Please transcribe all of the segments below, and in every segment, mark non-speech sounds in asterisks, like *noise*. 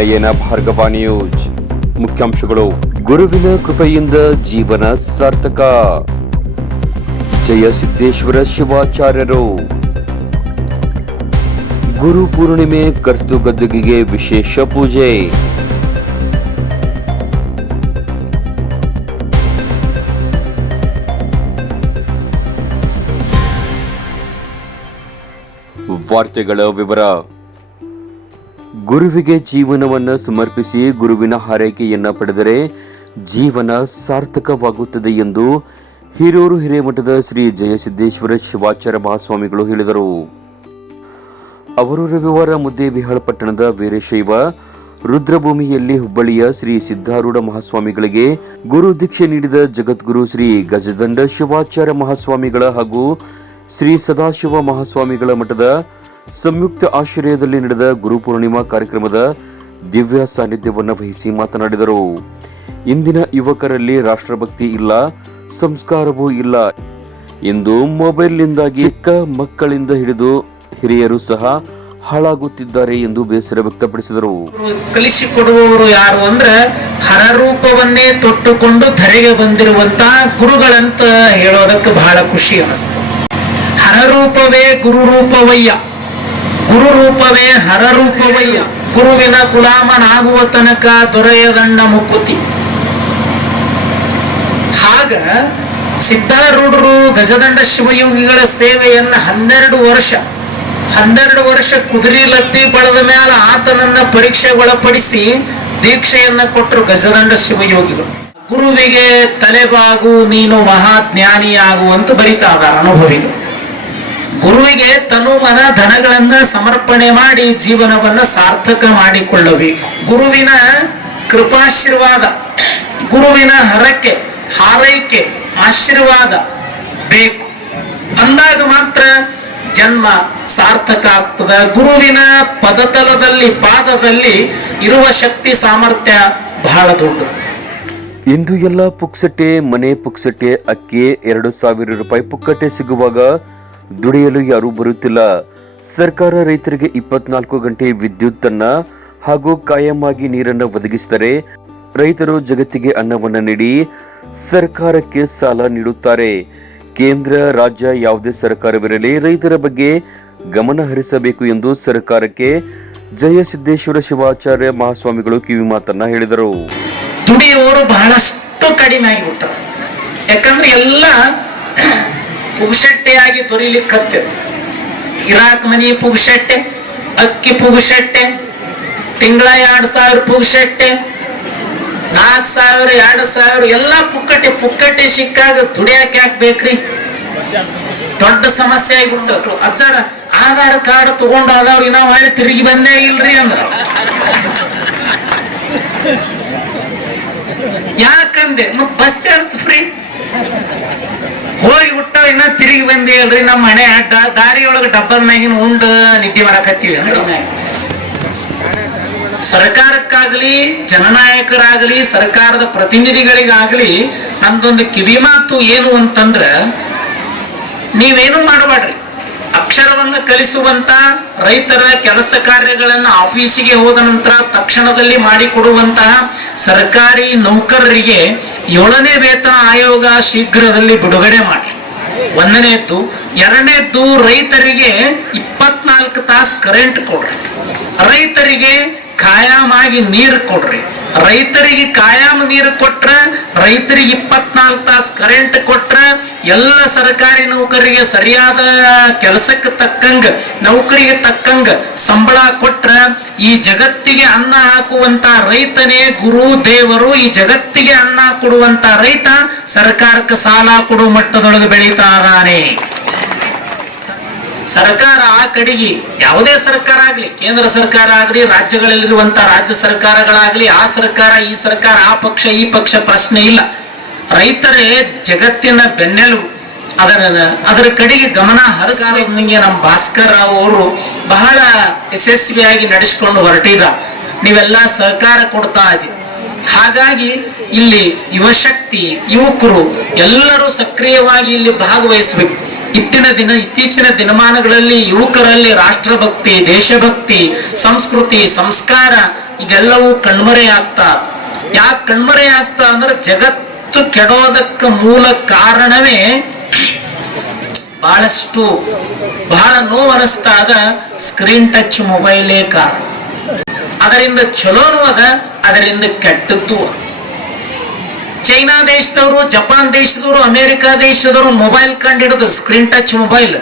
ನಯನ Bhargava news ಮುಖ್ಯಾಂಶಗಳು. ಗುರುವಿನ ಕೃಪೆಯಿಂದ ಜೀವನ ಸಾರ್ಥಕ. ಜಯ ಸಿದ್ದೇಶ್ವರ ಶಿವಾಚಾರ್ಯರು. ಗುರು ಪೂರ್ಣಿಮೆ ಕರ್ತು ಗದ್ದುಗೆಗೆ ವಿಶೇಷ ಪೂಜೆ. ವಾರ್ತೆಗಳ ವಿವರ. ಗುರುವಿಗೆ ಜೀವನವನ್ನು ಸಮರ್ಪಿಸಿ ಗುರುವಿನ ಹಾರೈಕೆಯನ್ನು ಪಡೆದರೆ ಜೀವನ ಸಾರ್ಥಕವಾಗುತ್ತದೆ ಎಂದು ಹಿರೂರು ಹಿರೇಮಠದ ಶ್ರೀ ಜಯಸಿದ್ದೇಶ್ವರ ಶಿವಾಚಾರ್ಯ ಮಹಾಸ್ವಾಮಿಗಳು ಹೇಳಿದರು. ಅವರು ರವಿವಾರ ಮುದ್ದೇಬಿಹಾಳ ಪಟ್ಟಣದ ವೀರಶೈವ ರುದ್ರಭೂಮಿಯಲ್ಲಿ ಹುಬ್ಬಳ್ಳಿಯ ಶ್ರೀ ಸಿದ್ಧಾರೂಢ ಮಹಾಸ್ವಾಮಿಗಳಿಗೆ ಗುರು ದೀಕ್ಷೆ ನೀಡಿದ ಜಗದ್ಗುರು ಶ್ರೀ ಗಜದಂಡ ಶಿವಾಚಾರ್ಯ ಮಹಾಸ್ವಾಮಿಗಳ ಹಾಗೂ ಶ್ರೀ ಸದಾಶಿವ ಮಹಾಸ್ವಾಮಿಗಳ ಮಠದ ಸಂಯುಕ್ತ ಆಶ್ರಯದಲ್ಲಿ ನಡೆದ ಗುರು ಪೂರ್ಣಿಮಾ ಕಾರ್ಯಕ್ರಮದ ದಿವ್ಯ ಸಾನ್ನಿಧ್ಯವನ್ನು ವಹಿಸಿ ಮಾತನಾಡಿದರು. ಇಂದಿನ ಯುವಕರಲ್ಲಿ ರಾಷ್ಟ್ರಭಕ್ತಿ ಇಲ್ಲ, ಸಂಸ್ಕಾರವೂ ಇಲ್ಲ. ಎಂದು ಮೊಬೈಲ್ನಿಂದಾಗಿ ಚಿಕ್ಕ ಮಕ್ಕಳಿಂದ ಹಿಡಿದು ಹಿರಿಯರು ಸಹ ಹಾಳಾಗುತ್ತಿದ್ದಾರೆ ಎಂದು ಬೇಸರ ವ್ಯಕ್ತಪಡಿಸಿದರು. ಕಲಿಸಿಕೊಡುವವರು ಯಾರು ಅಂದ್ರೆ ಹರರೂಪವನ್ನೇ ತೊಟ್ಟುಕೊಂಡು ಧರೆಗೆ ಬಂದಿರುವಂತ ಗುರುಗಳಂತ ಹೇಳೋದಕ್ಕೆ ಬಹಳ ಖುಷಿ ಅನಿಸ್ತು ಹರರೂಪವೇ ಗುರುರೂಪವಯ್ಯ. ಗುರುರೂಪವೇ ಹರರೂಪವಯ್ಯ ಗುರುವಿನ ಕುಲಾಮನಾಗುವ ತನಕ ದೊರೆಯದಣ್ಣ ಮುಕ್ಕುತಿ. ಹಾಗ ಸಿದ್ಧಾರೂಢರು ಗಜದಂಡ ಶಿವಯೋಗಿಗಳ ಸೇವೆಯನ್ನ ಹನ್ನೆರಡು ವರ್ಷ ಹನ್ನೆರಡು ವರ್ಷ ಕುದುರೆ ಲತ್ತಿ ಬಳದ ಮೇಲೆ ಆತನನ್ನ ಪರೀಕ್ಷೆಗೊಳಪಡಿಸಿ ದೀಕ್ಷೆಯನ್ನ ಕೊಟ್ಟರು ಗಜದಂಡ ಶಿವಯೋಗಿಗಳು. ಗುರುವಿಗೆ ತಲೆಬಾಗು ನೀನು ಮಹಾಜ್ಞಾನಿಯಾಗುವಂತ ಬರಿತಾ ಅನುಭವಿಗಳು. ಗುರುವಿಗೆ ತನು ಮನ ಧನಗಳನ್ನ ಸಮರ್ಪಣೆ ಮಾಡಿ ಜೀವನವನ್ನ ಸಾರ್ಥಕ ಮಾಡಿಕೊಳ್ಳಬೇಕು. ಗುರುವಿನ ಕೃಪಾಶೀರ್ವಾದ, ಗುರುವಿನ ಹರಕೆ, ಹಾರೈಕೆ, ಆಶೀರ್ವಾದ ಬೇಕು. ಅಂದಾಗ ಮಾತ್ರ ಜನ್ಮ ಸಾರ್ಥಕ ಆಗ್ತದ. ಗುರುವಿನ ಪದತಲದಲ್ಲಿ, ಪಾದದಲ್ಲಿ ಇರುವ ಶಕ್ತಿ, ಸಾಮರ್ಥ್ಯ ಬಹಳ ದೊಡ್ಡದು. ಇಂದು ಎಲ್ಲ ಪುಕ್ಸಟೆ, ಮನೆ ಪುಕ್ಸಟೆ, ಅಕ್ಕಿ ಎರಡು ಸಾವಿರ ರೂಪಾಯಿ ಪುಕ್ಕಟೆ ಸಿಗುವಾಗ ದುಡಿಯಲು ಯಾರೂ ಬರುತ್ತಿಲ್ಲ. ಸರ್ಕಾರ ರೈತರಿಗೆ ಇಪ್ಪತ್ನಾಲ್ಕು ಗಂಟೆ ವಿದ್ಯುತ್ ಅನ್ನ ಹಾಗೂ ಕಾಯಮಾಗಿ ನೀರನ್ನು ಒದಗಿಸಿದರೆ ರೈತರು ಜಗತ್ತಿಗೆ ಅನ್ನವನ್ನು ನೀಡಿ ಸರ್ಕಾರಕ್ಕೆ ಸಾಲ ನೀಡುತ್ತಾರೆ. ಕೇಂದ್ರ, ರಾಜ್ಯ ಯಾವುದೇ ಸರ್ಕಾರವಿರಲಿ ರೈತರ ಬಗ್ಗೆ ಗಮನ ಹರಿಸಬೇಕು ಎಂದು ಸರ್ಕಾರಕ್ಕೆ ಜಯಸಿದ್ದೇಶ್ವರ ಶಿವಾಚಾರ್ಯ ಮಹಾಸ್ವಾಮಿಗಳು ಕಿವಿ ಮಾತನ್ನ ಹೇಳಿದರು. ದುಡಿಯುವವರು ಬಹಳಷ್ಟು ಕಡಿಮೆ ಆಗಿಬಿಟ್ಟರು ಯಾಕಂದ್ರೆ ಎಲ್ಲ *clears throat* ಪುಗ್ಸಟ್ಟೆಯಾಗಿ ದೊರಿಲಿಕ್ಕೆ ಇರಾಕ್ ಮನಿ ಪುಗುಶೆಟ್ಟೆ ಅಕ್ಕಿ ಪುಗುಶೆಟ್ಟೆ ತಿಂಗಳ ಎರಡು ಸಾವಿರ ಪುಗುಶೆಟ್ಟೆ ನಾಲ್ಕು ಸಾವಿರ, ಎರಡು ಸಾವಿರ, ಎಲ್ಲ ಪುಕ್ಕಟ್ಟೆ ಪುಕ್ಕಟ್ಟೆ ಸಿಕ್ಕಾಗ ದುಡಿಯಾಕೆ ಹಾಕ್ಬೇಕ್ರಿ ದೊಡ್ಡ ಸಮಸ್ಯೆ ಆಗಿಬಿಟ್ಟು ಅಜ್ಜಾರ, ಆಧಾರ್ ಕಾರ್ಡ್ ತಗೊಂಡು ಆದವ್ರಿ ನಾವು ಹೊಳ್ಳಿ ತಿರುಗಿ ಬಂದೇ ಇಲ್ರಿ ಅಂದ್ರ. ಯಾಕಂದೆ? ಮತ್ ಬಸ್ ಚಾರ್ಜ್ ಫ್ರೀ ಹೋಗಿ ಬಿಟ್ಟ ಇನ್ನ ತಿರುಗಿ ಬಂದಿ ಅಲ್ರಿ ನಮ್ಮ ಮನೆ ಅಡ್ಡ ದಾರಿಯೊಳಗ ಡಬ್ಬದ ಮ್ಯಾಗಿನ ಉಂಡ ನಿದ್ದೆ ಮಾಡಕತ್ತೀವಿ ಸರ್ಕಾರಕ್ಕಾಗಲಿ, ಜನನಾಯಕರಾಗಲಿ, ಸರ್ಕಾರದ ಪ್ರತಿನಿಧಿಗಳಿಗಾಗಲಿ ನಮ್ದೊಂದು ಕಿವಿ ಮಾತು ಏನು ಅಂತಂದ್ರ ನೀವೇನು ಮಾಡಬೇಡ್ರಿ ಅಕ್ಷರವನ್ನ ಕಲಿಸುವಂತ ರೈತರ ಕೆಲಸ ಕಾರ್ಯಗಳನ್ನು ಆಫೀಸಿಗೆ ಹೋದ ನಂತರ ತಕ್ಷಣದಲ್ಲಿ ಮಾಡಿಕೊಡುವಂತಹ ಸರ್ಕಾರಿ ನೌಕರರಿಗೆ ಏಳನೇ ವೇತನ ಆಯೋಗ ಶೀಘ್ರದಲ್ಲಿ ಬಿಡುಗಡೆ ಮಾಡಿ. ಒಂದನೇದ್ದು, ಎರಡನೇದ್ದು ರೈತರಿಗೆ ಇಪ್ಪತ್ನಾಲ್ಕು ತಾಸು ಕರೆಂಟ್ ಕೊಡ್ರಿ. ರೈತರಿಗೆ ಖಾಯಾಮಾಗಿ ನೀರು ಕೊಡ್ರಿ. ರೈತರಿಗೆ ಕಾಯಂ ನೀರು ಕೊಟ್ರ, ರೈತರಿಗೆ ಇಪ್ಪತ್ನಾಲ್ಕು ತಾಸು ಕರೆಂಟ್ ಕೊಟ್ರ, ಎಲ್ಲ ಸರ್ಕಾರಿ ನೌಕರಿಗೆ ಸರಿಯಾದ ಕೆಲಸಕ್ಕೆ ತಕ್ಕಂಗ, ನೌಕರಿಗೆ ತಕ್ಕಂಗ ಸಂಬಳ ಕೊಟ್ರ, ಈ ಜಗತ್ತಿಗೆ ಅನ್ನ ಹಾಕುವಂತ ರೈತನೇ ಗುರು, ದೇವರು, ಈ ಜಗತ್ತಿಗೆ ಅನ್ನ ಕೊಡುವಂತ ರೈತ ಸರ್ಕಾರಕ್ಕೆ ಸಾಲ ಕೊಡುವ ಮಟ್ಟದೊಳಗೆ ಬೆಳೀತಾ ಇದಾನೆ ಸರ್ಕಾರ ಆ ಕಡೆಗೆ ಯಾವುದೇ ಸರ್ಕಾರ ಆಗಲಿ, ಕೇಂದ್ರ ಸರ್ಕಾರ ಆಗಲಿ, ರಾಜ್ಯಗಳಲ್ಲಿರುವಂತ ರಾಜ್ಯ ಸರ್ಕಾರಗಳಾಗಲಿ, ಆ ಸರ್ಕಾರ, ಈ ಸರ್ಕಾರ, ಆ ಪಕ್ಷ, ಈ ಪಕ್ಷ ಪ್ರಶ್ನೆ ಇಲ್ಲ. ರೈತರೇ ಜಗತ್ತಿನ ಬೆನ್ನೆಲುಬು. ಅದರ ಅದರ ಕಡೆಗೆ ಗಮನ ಹರಿಸಬೇಕು ನಿಮಗೆ ನಮ್ಮ ಭಾಸ್ಕರ್ ರಾವ್ ಅವರು ಬಹಳ ಯಶಸ್ವಿಯಾಗಿ ನಡೆಸಿಕೊಂಡು ಹೊರಟಿದ. ನೀವೆಲ್ಲ ಸಹಕಾರ ಕೊಡ್ತಾ ಇದ್ದೀವಿ ಹಾಗಾಗಿ ಇಲ್ಲಿ ಯುವಶಕ್ತಿ, ಯುವಕರು ಎಲ್ಲರೂ ಸಕ್ರಿಯವಾಗಿ ಇಲ್ಲಿ ಭಾಗವಹಿಸಬೇಕು. ಇತ್ತಿನ ದಿನ, ಇತ್ತೀಚಿನ ದಿನಮಾನಗಳಲ್ಲಿ ಯುವಕರಲ್ಲಿ ರಾಷ್ಟ್ರಭಕ್ತಿ, ದೇಶಭಕ್ತಿ, ಸಂಸ್ಕೃತಿ, ಸಂಸ್ಕಾರ, ಇದೆಲ್ಲವೂ ಕಣ್ಮರೆ ಆಗ್ತಾ ಯಾಕೆ ಕಣ್ಮರೆ ಆಗ್ತಾ ಅಂದ್ರೆ ಜಗತ್ತು ಕೆಡೋದಕ್ಕೆ ಮೂಲ ಕಾರಣವೇ ಬಹಳಷ್ಟು, ಬಹಳ ನೋವು ಅನಿಸ್ತಾಗ ಸ್ಕ್ರೀನ್ ಟಚ್ ಮೊಬೈಲೇ ಕಾರಣ ಅದರಿಂದ ಚಲೋನೂ ಅದ, ಅದರಿಂದ ಕೆಟ್ಟದ್ದು. ಚೈನಾ ದೇಶದವರು, ಜಪಾನ್ ದೇಶದವರು, ಅಮೇರಿಕಾ ದೇಶದವರು ಮೊಬೈಲ್ ಕಂಡಿಡಿದು ಸ್ಕ್ರೀನ್ ಟಚ್ ಮೊಬೈಲ್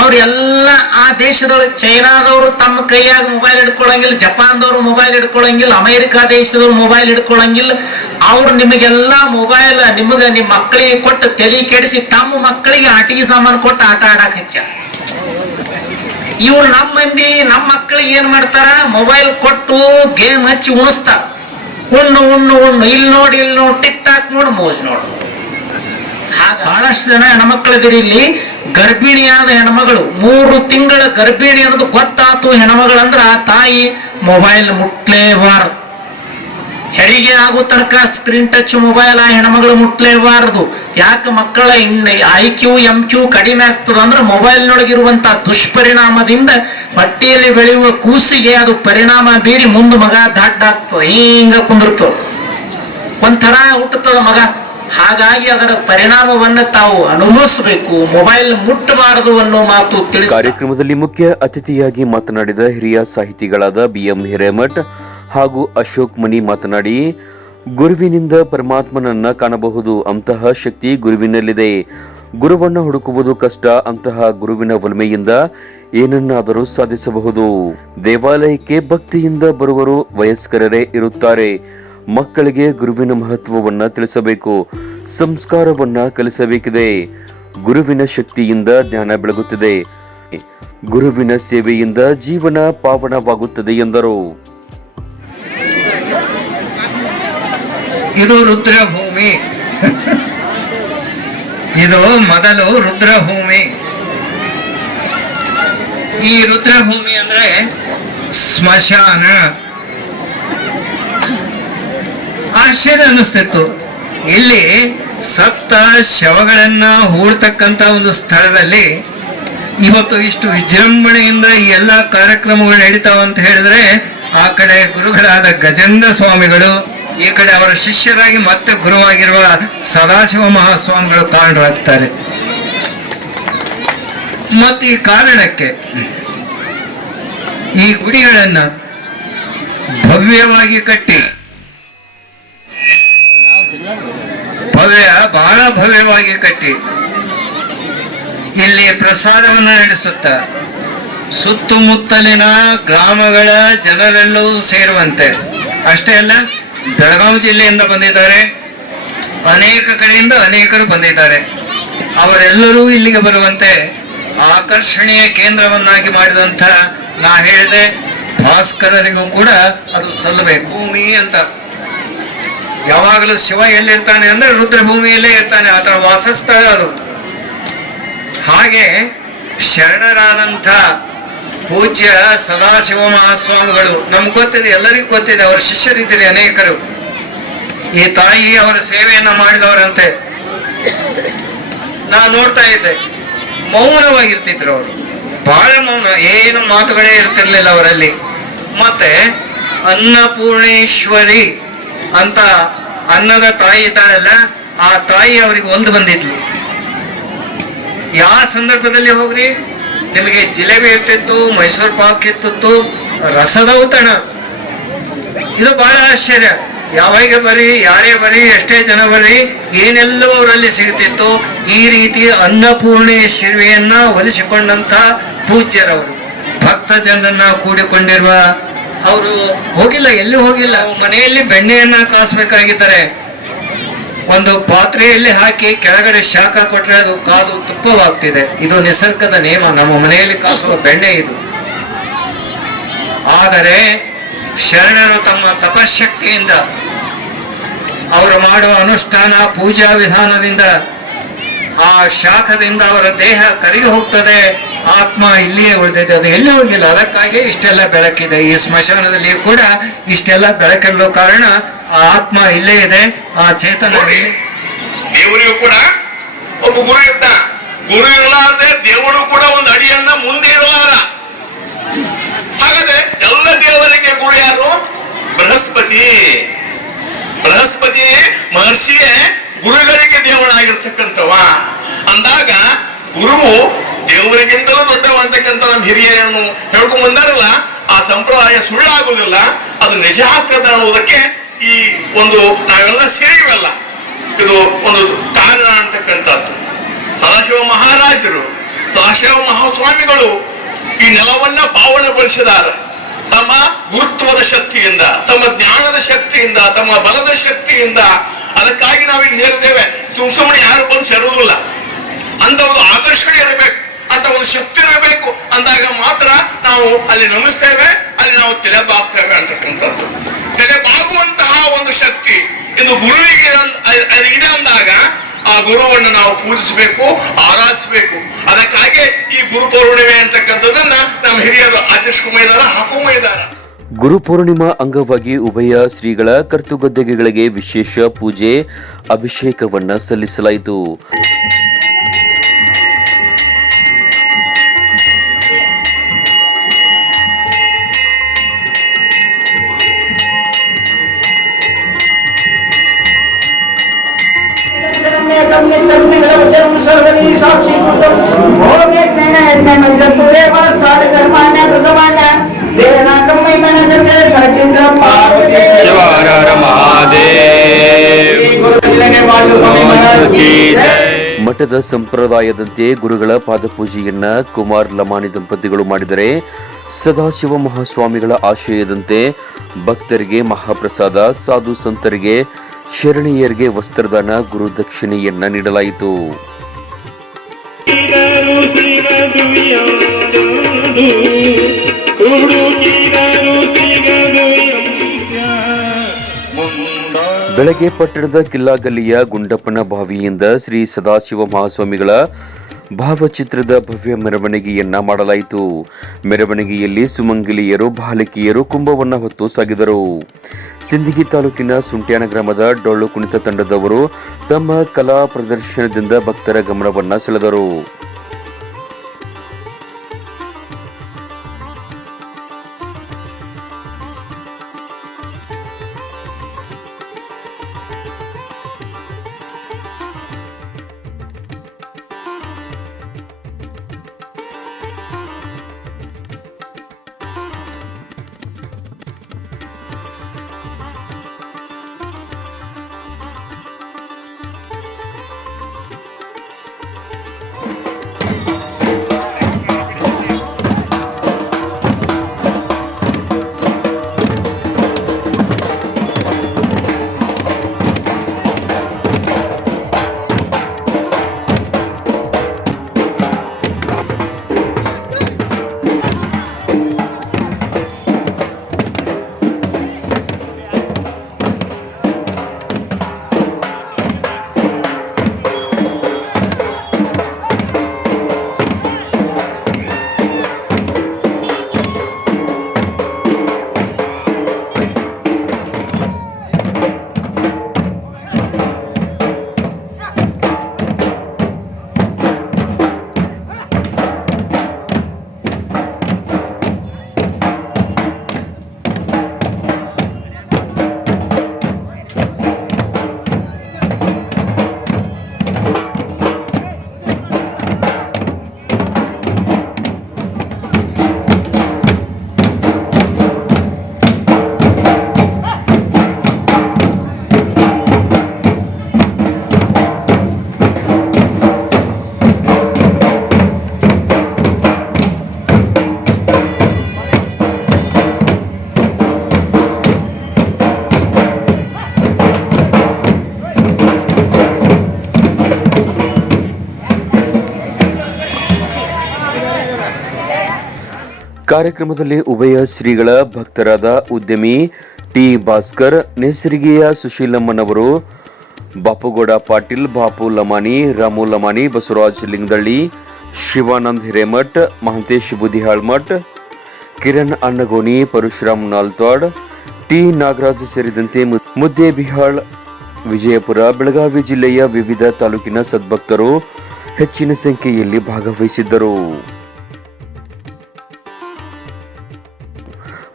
ಅವ್ರೆಲ್ಲ ಆ ದೇಶದೊಳಗೆ ಚೈನಾದವರು ತಮ್ಮ ಕೈಯಾಗ ಮೊಬೈಲ್ ಹಿಡ್ಕೊಳಂಗಿಲ್ಲ, ಜಪಾನ್ದವರು ಮೊಬೈಲ್ ಹಿಡ್ಕೊಳಂಗಿಲ್ಲ, ಅಮೇರಿಕಾ ದೇಶದವ್ರು ಮೊಬೈಲ್ ಹಿಡ್ಕೊಳಂಗಿಲ್ಲ. ಅವ್ರು ನಿಮಗೆಲ್ಲ ಮೊಬೈಲ್ ನಿಮಗೆ ನಿಮ್ಮ ಮಕ್ಕಳಿಗೆ ಕೊಟ್ಟು ತಲೆ ಕೆಡಿಸಿ ತಮ್ಮ ಮಕ್ಕಳಿಗೆ ಆಟಿಗೆ ಸಾಮಾನು ಕೊಟ್ಟು ಆಟ ಆಡಕ್ಕೆ ಹಚ್ಚ. ಇವ್ರು ನಮ್ಮ ಮಂದಿ ನಮ್ಮ ಮಕ್ಕಳಿಗೆ ಏನ್ ಮಾಡ್ತಾರ? ಮೊಬೈಲ್ ಕೊಟ್ಟು ಗೇಮ್ ಹಚ್ಚಿ ಉಣಿಸ್ತಾರ. ಉಣ್ಣು ಉಣ್ಣು ಉಣ್ಣು ಇಲ್ಲಿ ನೋಡಿ ಇಲ್ಲಿ ನೋಡಿ. ಟಿಕ್ ಟಾಕ್ ನೋಡು ಮೋಜ್ ನೋಡು. ಬಹಳಷ್ಟು ಜನ ಹೆಣ್ಮಕ್ಳದಿರಿ ಇಲ್ಲಿ. ಗರ್ಭಿಣಿಯಾದ ಹೆಣ್ಮಗಳು. ಮೂರು ತಿಂಗಳ ಗರ್ಭಿಣಿ ಅನ್ನೋದು ಗೊತ್ತಾತು ಹೆಣ್ಮಗಳಂದ್ರ ಆ ತಾಯಿ ಮೊಬೈಲ್ ಮುಟ್ಲೇಬಾರದು. ಹೆರಿಗೆ ಆಗೋ ತನಕ ಸ್ಕ್ರೀನ್ ಟಚ್ ಮೊಬೈಲ್ ಆ ಹೆಣ್ಮಗಳು ಮುಟ್ಲೇಬಾರದು. ಯಾಕೆ ಮಕ್ಕಳ ಇನ್ ಐ ಕ್ಯೂ ಎಂ ಕ್ಯೂ ಕಡಿಮೆ ಆಗ್ತದ ಅಂದ್ರೆ ಮೊಬೈಲ್ನೊಳಗಿರುವಂತ ದುಷ್ಪರಿಣಾಮದಿಂದ ಹೊಟ್ಟೆಯಲ್ಲಿ ಬೆಳೆಯುವ ಕೂಸಿಗೆ ಅದು ಪರಿಣಾಮ ಬೀರಿ ಮುಂದೆ ಮಗ ದಾಟ್ ಆಗ್ತದೆ. ಹಿಂಗ ಕುಂದಿರ್ತವ ಒಂಥರ ಹುಟ್ಟುತ್ತದ ಮಗ. ಹಾಗಾಗಿ ಅದರ ಪರಿಣಾಮವನ್ನ ತಾವು ಅನುಭವಿಸಬೇಕು. ಮೊಬೈಲ್ ಮುಟ್ಟಬಾರದು ಅನ್ನೋ ಮಾತು ತಿಳಿಸ ಕಾರ್ಯಕ್ರಮದಲ್ಲಿ ಮುಖ್ಯ ಅತಿಥಿಯಾಗಿ ಮಾತನಾಡಿದ ಹಿರಿಯ ಸಾಹಿತಿಗಳಾದ ಬಿಎಂ ಹಿರೇಮಠ್ ಹಾಗೂ ಅಶೋಕ್ ಮಣಿ ಮಾತನಾಡಿ, ಗುರುವಿನಿಂದ ಪರಮಾತ್ಮನನ್ನ ಕಾಣಬಹುದು ಅಂತಹ ಶಕ್ತಿ ಗುರುವಿನಲ್ಲಿದೆ. ಗುರುವನ್ನ ಹುಡುಕುವುದು ಕಷ್ಟ, ಅಂತಹ ಗುರುವಿನ ಒಲ್ಮೆಯಿಂದ ಏನನ್ನಾದರೂ ಸಾಧಿಸಬಹುದು. ದೇವಾಲಯಕ್ಕೆ ಭಕ್ತಿಯಿಂದ ಬರುವರು ವಯಸ್ಕರರೇ ಇರುತ್ತಾರೆ. ಮಕ್ಕಳಿಗೆ ಗುರುವಿನ ಮಹತ್ವವನ್ನ ತಿಳಿಸಬೇಕು, ಸಂಸ್ಕಾರವನ್ನ ಕಲಿಸಬೇಕಿದೆ. ಗುರುವಿನ ಶಕ್ತಿಯಿಂದ ಜ್ಞಾನ ಬೆಳಗುತ್ತದೆ. ಗುರುವಿನ ಸೇವೆಯಿಂದ ಜೀವನ ಪಾವನವಾಗುತ್ತದೆ ಎಂದರು. ಇದು ರುದ್ರಭೂಮಿ. *laughs* ಇದು ಮೊದಲು ರುದ್ರಭೂಮಿ. ಈ ರುದ್ರಭೂಮಿ ಅಂದ್ರೆ ಸ್ಮಶಾನ. ಆಶ್ಚರ್ಯ ಅನ್ನಿಸ್ತಿತ್ತು. ಇಲ್ಲಿ ಸತ್ತ ಶವಗಳನ್ನ ಹೂಡ್ತಕ್ಕಂತ ಒಂದು ಸ್ಥಳದಲ್ಲಿ ಇವತ್ತು ಇಷ್ಟು ವಿಜೃಂಭಣೆಯಿಂದ ಈ ಎಲ್ಲ ಕಾರ್ಯಕ್ರಮಗಳು ನಡೀತಾವ ಅಂತ ಹೇಳಿದ್ರೆ ಆ ಕಡೆ ಗುರುಗಳಾದ ಗಜೇಂದ್ರ ಸ್ವಾಮಿಗಳು ಈ ಕಡೆ ಅವರ ಶಿಷ್ಯರಾಗಿ ಮತ್ತೆ ಗುರುವಾಗಿರುವ ಸದಾಶಿವ ಮಹಾಸ್ವಾಮಿಗಳು ಕಾರಣರಾಗ್ತಾರೆ ಮತ್ತು ಈ ಕಾರಣಕ್ಕೆ ಈ ಗುಡಿಗಳನ್ನ ಭವ್ಯವಾಗಿ ಕಟ್ಟಿ, ಭವ್ಯ, ಬಹಳ ಭವ್ಯವಾಗಿ ಕಟ್ಟಿ ಇಲ್ಲಿ ಪ್ರಸಾದವನ್ನು ನಡೆಸುತ್ತ ಸುತ್ತಮುತ್ತಲಿನ ಗ್ರಾಮಗಳ ಜನರೆಲ್ಲೂ ಸೇರುವಂತೆ. ಅಷ್ಟೇ ಅಲ್ಲ ಬೆಳಗಾವಿ ಜಿಲ್ಲೆಯಿಂದ ಬಂದಿದ್ದಾರೆ. ಅನೇಕ ಕಡೆಯಿಂದ ಅನೇಕರು ಬಂದಿದ್ದಾರೆ. ಅವರೆಲ್ಲರೂ ಇಲ್ಲಿಗೆ ಬರುವಂತೆ ಆಕರ್ಷಣೀಯ ಕೇಂದ್ರವನ್ನಾಗಿ ಮಾಡಿದಂಥ ನಾ ಹೇಳಿದೆ ಭಾಸ್ಕರರಿಗೂ ಕೂಡ ಅದು ಸಲ್ಲಬೇಕು. ಭೂಮಿ ಅಂತ. ಯಾವಾಗಲೂ ಶಿವ ಎಲ್ಲಿರ್ತಾನೆ ಅಂದ್ರೆ ರುದ್ರಭೂಮಿಯಲ್ಲೇ ಇರ್ತಾನೆ. ಆತನ ವಾಸಸ್ಥಳ ಅದು. ಹಾಗೆ ಶರಣರಾದಂಥ ಪೂಜ್ಯ ಸದಾಶಿವ ಮಹಾಸ್ವಾಮಿಗಳು ನಮ್ಗೆ ಗೊತ್ತಿದೆ, ಎಲ್ಲರಿಗೂ ಗೊತ್ತಿದೆ, ಅವರ ಶಿಷ್ಯರಿದ್ದೀರಿ ಅನೇಕರು. ಈ ತಾಯಿ ಅವರ ಸೇವೆಯನ್ನ ಮಾಡಿದವರಂತೆ. ನಾ ನೋಡ್ತಾ ಇದ್ದೆ. ಮೌನವಾಗಿರ್ತಿದ್ರು ಅವರು. ಬಹಳ ಮೌನ, ಏನು ಮಾತುಗಳೇ ಇರ್ತಿರ್ಲಿಲ್ಲ ಅವರಲ್ಲಿ. ಮತ್ತೆ, ಅನ್ನಪೂರ್ಣೇಶ್ವರಿ ಅಂತ ಅನ್ನದ ತಾಯಿ ಇದ್ದಾಳಲ್ಲ, ಆ ತಾಯಿ ಅವರಿಗೆ ಒಂದು ಬಂದಿದ್ಲು. ಯಾವ ಸಂದರ್ಭದಲ್ಲಿ ಹೋಗ್ರಿ? ನಿಮಗೆ ಜಿಲೇಬಿ ಇರ್ತಿತ್ತು ಮೈಸೂರು ಪಾಕ್ ಇರ್ತಿತ್ತು ರಸದ ಔತಣ. ಇದು ಬಹಳ ಆಶ್ಚರ್ಯ. ಯಾವಾಗ ಬರಿ, ಯಾರೇ ಬರಿ, ಎಷ್ಟೇ ಜನ ಬರಿ, ಏನೆಲ್ಲವೂ ಅವರಲ್ಲಿ ಸಿಗ್ತಿತ್ತು ಈ ರೀತಿ ಅನ್ನಪೂರ್ಣೇಶ್ವರಿಯನ್ನ ಒಲಿಸಿಕೊಂಡಂತ ಪೂಜ್ಯರವರು. ಭಕ್ತ ಜನರನ್ನ ಕೂಡಿಕೊಂಡಿರುವ ಅವರು ಹೋಗಿಲ್ಲ, ಎಲ್ಲಿ ಹೋಗಿಲ್ಲ. ಮನೆಯಲ್ಲಿ ಬೆಣ್ಣೆಯನ್ನ ಕಾಸಬೇಕಾಗಿದ್ದಾರೆ ಒಂದು ಪಾತ್ರೆಯಲ್ಲಿ ಹಾಕಿ ಕೆಳಗಡೆ ಶಾಖ ಕೊಟ್ಟರೆ ಅದು ಕಾದು ತುಪ್ಪವಾಗ್ತಿದೆ. ಇದು ನಿಸರ್ಗದ ನಿಯಮ. ನಮ್ಮ ಮನೆಯಲ್ಲಿ ಕಾಸುವ ಬೆಣ್ಣೆ ಇದು. ಆದರೆ ಶರಣರು ತಮ್ಮ ತಪಶಕ್ತಿಯಿಂದ ಅವರು ಮಾಡುವ ಅನುಷ್ಠಾನ, ಪೂಜಾ ವಿಧಾನದಿಂದ ಆ ಶಾಖದಿಂದ ಅವರ ದೇಹ ಕರಗಿ ಹೋಗ್ತದೆ. ಆತ್ಮ ಇಲ್ಲಿಯೇ ಉಳಿದಿದೆ. ಅದು ಎಲ್ಲಿ ಹೋಗಿಲ್ಲ. ಅದಕ್ಕಾಗಿ ಇಷ್ಟೆಲ್ಲ ಬೆಳಕಿದೆ. ಈ ಸ್ಮಶಾನದಲ್ಲಿ ಕೂಡ ಇಷ್ಟೆಲ್ಲ ಬೆಳಕಿರಲು ಕಾರಣ ಆ ಆತ್ಮ ಇಲ್ಲೇ ಇದೆ ಆ ಚೇತನ ನೋಡಿ ದೇವರಿಗೂ ಕೂಡ ಒಬ್ಬ ಗುರು ಇರ್ತ ಗುರು ಇರಲಾರದೆ ದೇವರು ಕೂಡ ಒಂದು ಅಡಿಯನ್ನ ಮುಂದೆ ಇರಲಾರ ಹಾಗಾದ್ರೆ ಎಲ್ಲ ದೇವರಿಗೆ ಗುರು ಯಾರು? ಬೃಹಸ್ಪತಿ. ಬೃಹಸ್ಪತಿ ಮಹರ್ಷಿಯೇ ಗುರುಗಳಿಗೆ ದೇವನಾಗಿರ್ತಕ್ಕಂಥವ. ಅಂದಾಗ ಗುರುವು ದೇವರಿಗಿಂತಲೂ ದೊಡ್ಡವ ಅಂತಕ್ಕಂಥ ನಮ್ಮ ಹಿರಿಯರನ್ನು ಹೇಳ್ಕೊಂಡ್ ಬಂದಾರಲ್ಲ ಆ ಸಂಪ್ರದಾಯ ಸುಳ್ಳಾಗುವುದಿಲ್ಲ ಅದು ನಿಜ ಆಗ್ತದೆ ಅನ್ನೋದಕ್ಕೆ ಈ ಒಂದು ನಾವೆಲ್ಲ ಸೇರಿವಲ್ಲ. ಇದು ಒಂದು ಕಾರಣ ಅಂತಕ್ಕಂಥದ್ದು. ಸದಾಶಿವ ಮಹಾರಾಜರು ಸದಾಶಿವ ಮಹಾಸ್ವಾಮಿಗಳು ಈ ನೆಲವನ್ನ ಪಾವನಗೊಳಿಸಿದಾರ ತಮ್ಮ ಗುರುತ್ವದ ಶಕ್ತಿಯಿಂದ, ತಮ್ಮ ಜ್ಞಾನದ ಶಕ್ತಿಯಿಂದ, ತಮ್ಮ ಬಲದ ಶಕ್ತಿಯಿಂದ ಅದಕ್ಕಾಗಿ ನಾವಿಲ್ಲಿ ಸೇರಿದ್ದೇವೆ. ಸುಮ್ ಸುಮ್ಮನೆ ಯಾರು ಬಂದು ಸೇರುವುದಿಲ್ಲ. ಅಂತ ಒಂದು ಆಕರ್ಷಣೆ ಇರಬೇಕು. ಅಂತ ಒಂದು ಶಕ್ತಿ ಇರಬೇಕು ಅಂದಾಗ ಮಾತ್ರ ನಾವು ಅಲ್ಲಿ ನಮಿಸ್ತೇವೆ, ಅಲ್ಲಿ ನಾವು ತಲೆ ಬಾಗ್ತೇವೆ ಅಂತಕ್ಕಂಥದ್ದು. ತಲೆ ಬಾಗುವಂತಹ ಒಂದು ಶಕ್ತಿ ಇಂದು ಗುರುವಿಗೆ ಇದೆ ಅಂದಾಗ ಆ ಗುರುವನ್ನು ನಾವು ಪೂಜಿಸಬೇಕು, ಆರಾಧಿಸಬೇಕು. ಅದಕ್ಕಾಗಿ ಈ ಗುರು ಪೌರ್ಣಿಮೆ ಅಂತಕ್ಕಂಥದ್ದನ್ನ ನಮ್ಮ ಹಿರಿಯರು ಆಚರಿಸ್ಕೊಂಬ ಕುಮೈದಾರ ಹಾಕೊಂಬ ಗುರು ಗುರುಪೂರ್ಣಿಮಾ ಅಂಗವಾಗಿ ಉಭಯ ಶ್ರೀಗಳ ಕರ್ತುಗದ್ದೆಗಳಿಗೆ ವಿಶೇಷ ಪೂಜೆ, ಅಭಿಷೇಕವನ್ನ ಸಲ್ಲಿಸಲಾಯಿತು. ಮಠದ ಸಂಪ್ರದಾಯದಂತೆ ಗುರುಗಳ ಪಾದಪೂಜೆಯನ್ನ ಕುಮಾರ್ ಲಮಾನಿ ದಂಪತಿಗಳು ಮಾಡಿದರೆ ಸದಾಶಿವ ಮಹಾಸ್ವಾಮಿಗಳ ಆಶಯದಂತೆ ಭಕ್ತರಿಗೆ ಮಹಾಪ್ರಸಾದ ಸಾಧು ಸಂತರಿಗೆ ಶರಣೀಯರಿಗೆ ವಸ್ತ್ರದಾನ ಗುರುದಕ್ಷಿಣೆಯನ್ನ ನೀಡಲಾಯಿತು. ಬೆಳಗ್ಗೆ ಪಟ್ಟಣದ ಕಿಲ್ಲಾಗಲ್ಲಿಯ ಗುಂಡಪ್ಪನ ಬಾವಿಯಿಂದ ಶ್ರೀ ಸದಾಶಿವ ಮಹಾಸ್ವಾಮಿಗಳ ಭಾವಚಿತ್ರದ ಭವ್ಯ ಮೆರವಣಿಗೆಯನ್ನ ಮಾಡಲಾಯಿತು. ಮೆರವಣಿಗೆಯಲ್ಲಿ ಸುಮಂಗಿಲಿಯರು, ಬಾಲಕಿಯರು ಕುಂಭವನ್ನು ಹೊತ್ತು ಸಾಗಿದರು. ಸಿಂದಗಿ ತಾಲೂಕಿನ ಸುಂಟ್ಯಾನ ಗ್ರಾಮದ ಡೊಳ್ಳು ಕುಣಿತ ತಂಡದವರು ತಮ್ಮ ಕಲಾ ಪ್ರದರ್ಶನದಿಂದ ಭಕ್ತರ ಗಮನವನ್ನ ಸೆಳೆದರು. ಕಾರ್ಯಕ್ರಮದಲ್ಲಿ ಉಭಯ ಶ್ರೀಗಳ ಭಕ್ತರಾದ ಉದ್ಯಮಿ ಟಿ ಭಾಸ್ಕರ್, ನೇಸರಿಗೆಯ ಸುಶೀಲಮ್ಮನವರು ಬಾಪುಗೌಡ ಪಾಟೀಲ್, ಬಾಪು ಲಮಾನಿ ರಾಮು ಲಮಾನಿ ಬಸವರಾಜ್ ಲಿಂಗದಳ್ಳಿ, ಶಿವಾನಂದ್ ಹಿರೇಮಠ್, ಮಹಂತೇಶ್ ಬುದಿಹಾಳ್ಮಠ್, ಕಿರಣ್ ಅಣ್ಣಗೋನಿ ಪರಶುರಾಮ್ ನಾಲ್ತಾಡ್, ಟಿ ನಾಗರಾಜ್ ಸೇರಿದಂತೆ ಮುದ್ದೆ ಮುದ್ದೇಬಿಹಾಳ್ ವಿಜಯಪುರ, ಬೆಳಗಾವಿ ಜಿಲ್ಲೆಯ ವಿವಿಧ ತಾಲೂಕಿನ ಸದ್ಭಕ್ತರು ಹೆಚ್ಚಿನ ಸಂಖ್ಯೆಯಲ್ಲಿ ಭಾಗವಹಿಸಿದ್ದರು.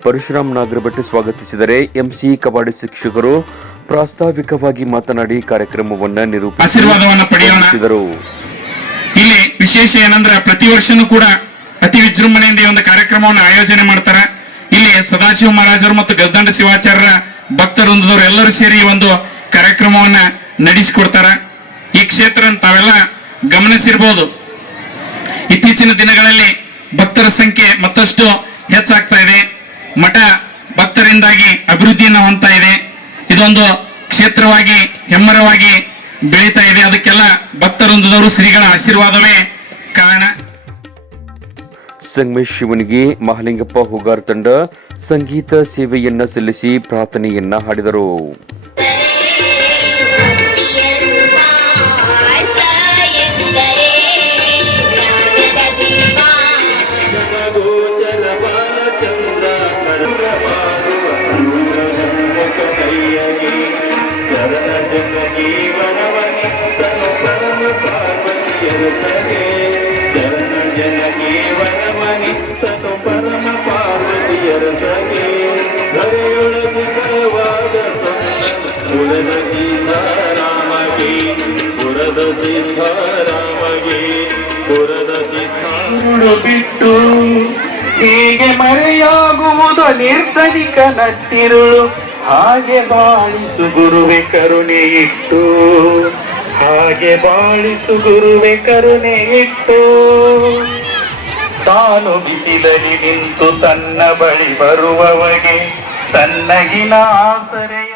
ಪರಶುರಾಮ್ ನಾಗರಭಟ್ ಸ್ವಾಗತಿಸಿದರೆ ಎಂಸಿ ಕಬಡ್ಡಿ ಶಿಕ್ಷಕರು ಪ್ರಾಸ್ತಾವಿಕವಾಗಿ ಮಾತನಾಡಿ ಕಾರ್ಯಕ್ರಮವನ್ನು. ನಿರೂಪಿಸಿದರು ಇಲ್ಲಿ ವಿಶೇಷ ಏನಂದ್ರೆ ಪ್ರತಿ ವರ್ಷನೂ ಕೂಡ ಅತಿ ವಿಜೃಂಭಣೆಯಿಂದ ಒಂದು ಕಾರ್ಯಕ್ರಮವನ್ನು ಆಯೋಜನೆ ಮಾಡ್ತಾರೆ. ಇಲ್ಲಿ ಸದಾಶಿವ ಮಹಾರಾಜರು ಮತ್ತು ಗಜದಂಡ ಶಿವಾಚಾರ್ಯರ ಭಕ್ತವೃಂದದವರು ಎಲ್ಲರೂ ಸೇರಿ ಒಂದು ಕಾರ್ಯಕ್ರಮವನ್ನ ನಡೆಸಿಕೊಡ್ತಾರ. ಈ ಕ್ಷೇತ್ರ ತಾವೆಲ್ಲ ಗಮನಿಸಿರ್ಬೋದು. ಇತ್ತೀಚಿನ ದಿನಗಳಲ್ಲಿ ಭಕ್ತರ ಸಂಖ್ಯೆ ಮತ್ತಷ್ಟು ಹೆಚ್ಚಾಗ್ತಾ ಇದೆ. ಮಠ ಭಕ್ತರಿಂದಾಗಿ ಅಭಿವೃದ್ಧಿಯನ್ನು ಹೊಂದ್ತಾ ಇದೆ. ಇದೊಂದು ಕ್ಷೇತ್ರವಾಗಿ, ಹೆಮ್ಮರವಾಗಿ ಬೆಳೀತಾ ಇದೆ. ಅದಕ್ಕೆಲ್ಲ ಭಕ್ತರೊಂದಿದವರು ಶ್ರೀಗಳ ಆಶೀರ್ವಾದವೇ ಕಾರಣ. ಸಂಗಮೇಶ್ ಶಿವನಿಗೆ ಮಹಾಲಿಂಗಪ್ಪ ಹುಗಾರ್ ತಂಡ ಸಂಗೀತ ಸೇವೆಯನ್ನ ಸಲ್ಲಿಸಿ ಪ್ರಾರ್ಥನೆಯನ್ನ ಹಾಡಿದರು. ಕೇವಲವನಿತ್ತನು ಪರಮ ಪಾರ್ವತಿಯರ ಸಗೆ ಧರೆಯೊಳಗೆ ಬಲವಾದ ಪುರದ ಸೀತಾರಾಮಗೆ ಪುರದ ಸೀತಾರಾಮಗೆ ಪುರದ ಸೀತಾರುಳು ಬಿಟ್ಟು ಹೀಗೆ ಮರೆಯಾಗುವುದು ನಿರ್ಧನಿಕ ನಟ್ಟಿರುಳು. ಹಾಗೆ ಬಾಳಿಸು ಗುರುವೆ ಕರುಣೆ ಇಟ್ಟು ಹಾಗೆ ಬಾಳಿಸು ಗುರುವೆ ಕರುಣೆ ಇಟ್ಟು ತಾನು ಬಿಸಿಲಲ್ಲಿ ನಿಂತು ತನ್ನ ಬಳಿ ಬರುವವಗೆ ತನ್ನಗಿನ ಆಸರೆಯ